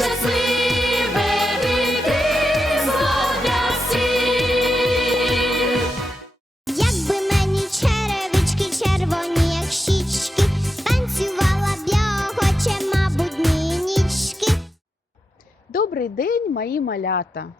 щасливе дитинство для всіх. Якби мені черевички червоні, як щічки, танцювала б я охоче, мабуть, ні ніжки. Добрий день, мої малята!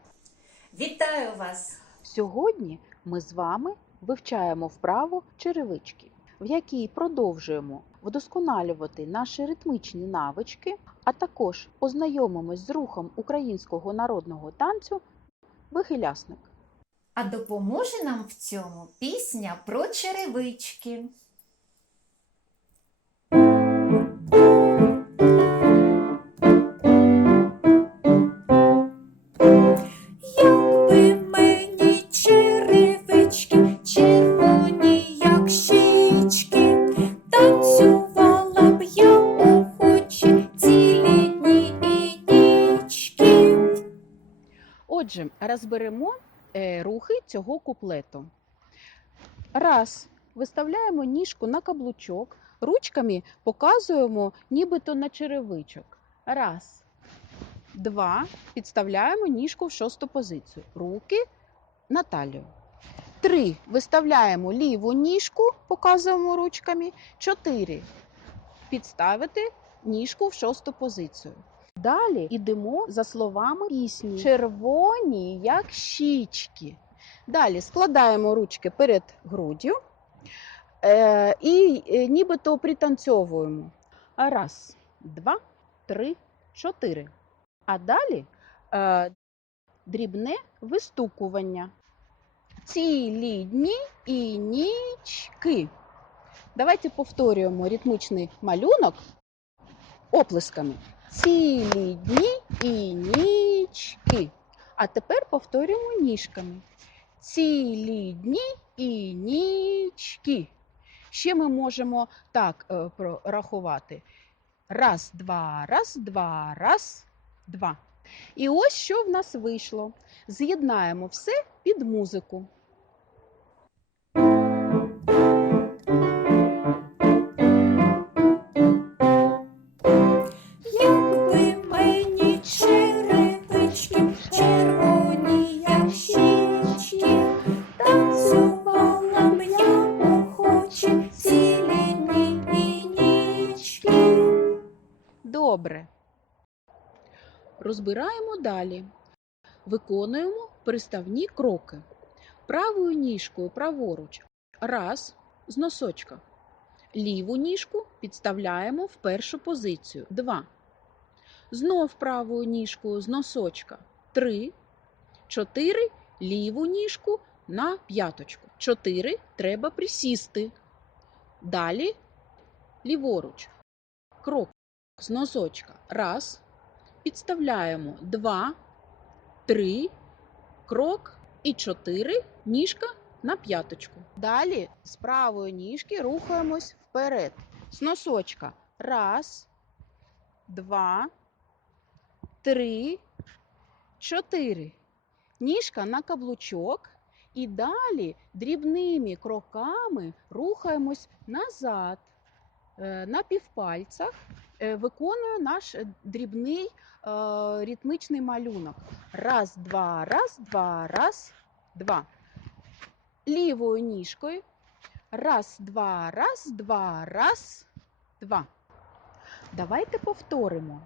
Вітаю вас! Сьогодні ми з вами вивчаємо вправу черевички, в якій продовжуємо вдосконалювати наші ритмічні навички, а також ознайомимось з рухом українського народного танцю вихилясник. А допоможе нам в цьому пісня про черевички. Отже, розберемо е, рухи цього куплету. Раз. Виставляємо ніжку на каблучок, ручками показуємо нібито на черевичок. Раз. Два. Підставляємо ніжку в шосту позицію. Руки на талію. Три. Виставляємо ліву ніжку, показуємо ручками. Чотири. Підставити ніжку в шосту позицію. Далі йдемо за словами пісні. Червоні, як щічки. Далі складаємо ручки перед груддю е, і е, нібито пританцьовуємо. Раз, два, три, чотири. А далі е, дрібне вистукування. Цілі дні і нічки. Давайте повторюємо ритмічний малюнок оплесками. Цілі дні і нічки. А тепер повторюємо ніжками. Цілі дні і нічки. Ще ми можемо так е, порахувати. Раз, два, раз, два, раз, два. І ось що в нас вийшло. З'єднаємо все під музику. Розбираємо далі. Виконуємо приставні кроки. Правою ніжкою праворуч. Раз з носочка. Ліву ніжку підставляємо в першу позицію. Два. Знов правою ніжкою з носочка. Три. Чотири. Ліву ніжку на п'яточку. Чотири. Треба присісти. Далі ліворуч. Крок з носочка. Раз. Підставляємо два, три, крок і чотири. Ніжка на п'яточку. Далі з правої ніжки рухаємось вперед. З носочка. Раз, два, три, чотири. Ніжка на каблучок. І далі дрібними кроками рухаємось назад. Е, На півпальцях е, виконую наш дрібний е, ритмічний малюнок. Раз, два, раз, два, раз, два. Лівою ніжкою. Раз, два, раз, два, раз, два. Давайте повторимо.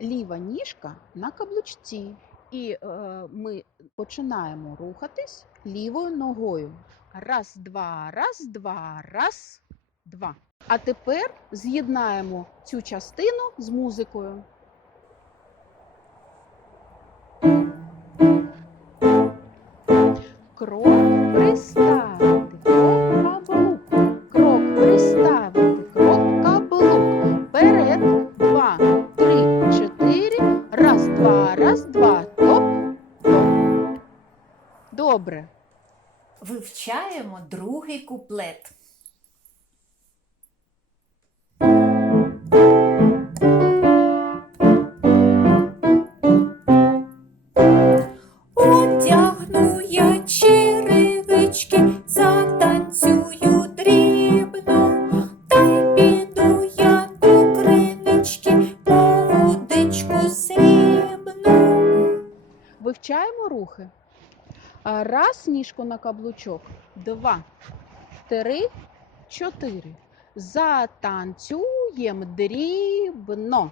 Ліва ніжка на каблучці. І е, ми починаємо рухатись лівою ногою. Раз, два, раз, два, раз, два. А тепер з'єднаємо цю частину з музикою. Крок приставити, Вивчаємо другий куплет. Раз ніжку на каблучок, два, три, чотири. Затанцюємо дрібно.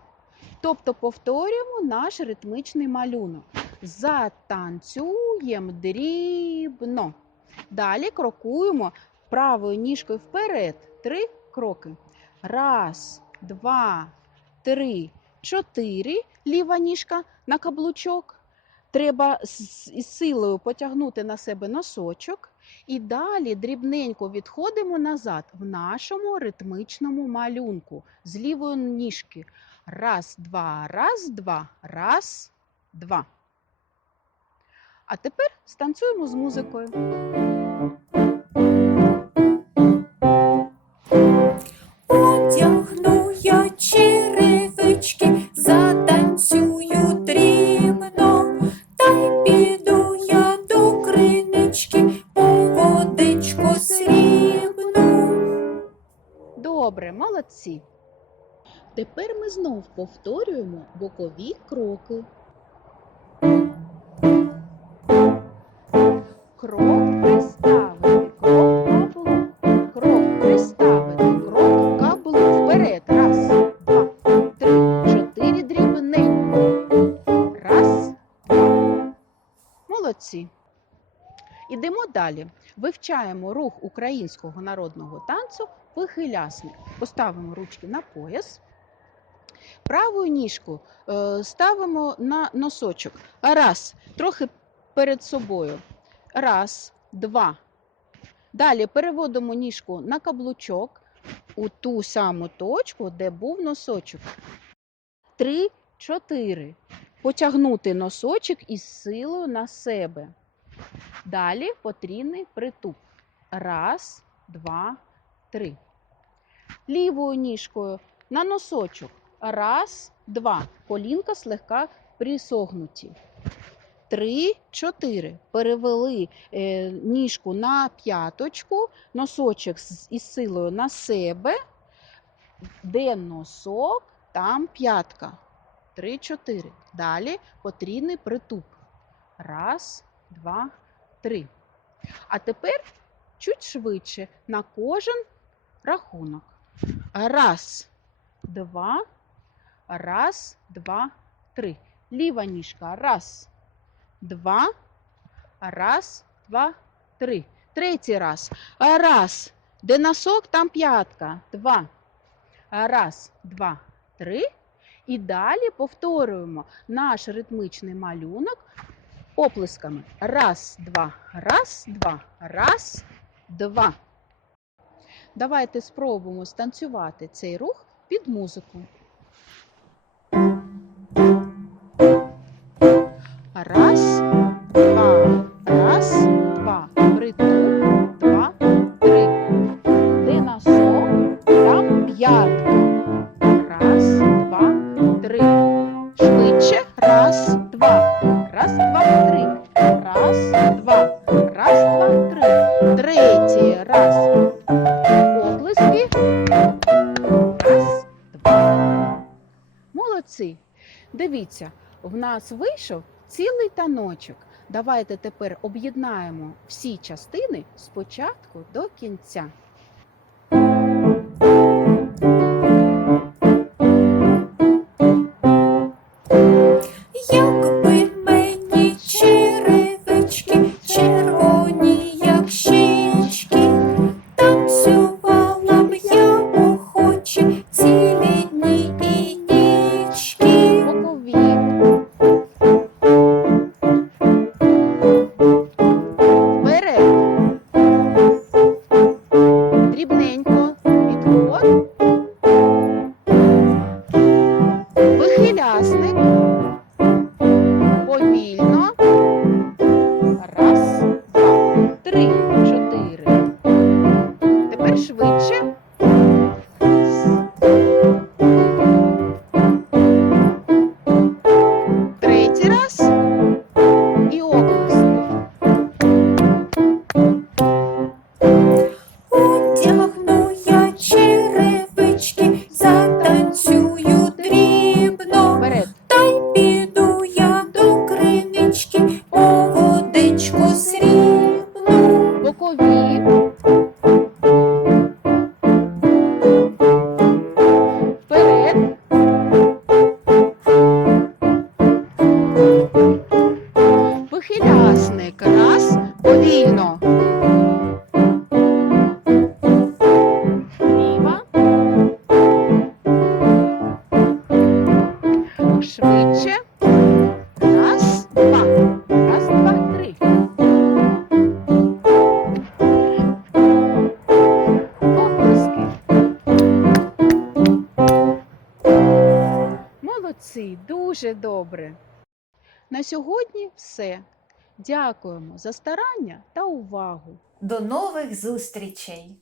Тобто повторюємо наш ритмичний малюнок. Затанцюємо дрібно. Далі крокуємо правою ніжкою вперед. Три кроки. Раз, два, три, чотири. Ліва ніжка на каблучок. Треба з силою потягнути на себе носочок. І далі дрібненько відходимо назад в нашому ритмичному малюнку з лівої ніжки. Раз, два, раз, два, раз, два. А тепер станцюємо з музикою. Добре, молодці. Тепер ми знов повторюємо бокові кроки. Крок приставити, крок каблук, крок приставити, крок каблук. Вперед. Раз, два, три, чотири дрібненько. Раз, два. Молодці. Ідемо далі. Вивчаємо рух українського народного танцю вихилясник. Поставимо ручки на пояс. Праву ніжку е, ставимо на носочок. Раз, трохи перед собою. Раз, два. Далі переводимо ніжку на каблучок у ту саму точку, де був носочок. Три, чотири. Потягнути носочок із силою на себе. Далі потрійний притуп. Раз, два, три. Лівою ніжкою на носочок. Раз, два. Колінка слегка присогнуті. Три, чотири. Перевели е, ніжку на п'яточку, носочок із силою на себе. Де носок, там п'ятка. Три, чотири. Далі потрійний притуп. Раз, два, три. А тепер чуть швидше на кожен рахунок. Раз, два, раз, два, три. Ліва ніжка. Раз, два, раз, два, три. Третій раз. Раз. Де носок, там п'ятка. Два. Раз, два, три. І далі повторюємо наш ритмичний малюнок оплесками. Раз, два, раз, два, раз, два. Давайте спробуємо станцювати цей рух під музику. Раз, нас вийшов цілий таночок. Давайте тепер об'єднаємо всі частини спочатку до кінця. трьохілясник. Раз, повільно. Ліва. Швидше. Раз, два. Раз, два, три. Оплески. Дуже добре. На сьогодні все. Дякуємо за старання та увагу. До нових зустрічей!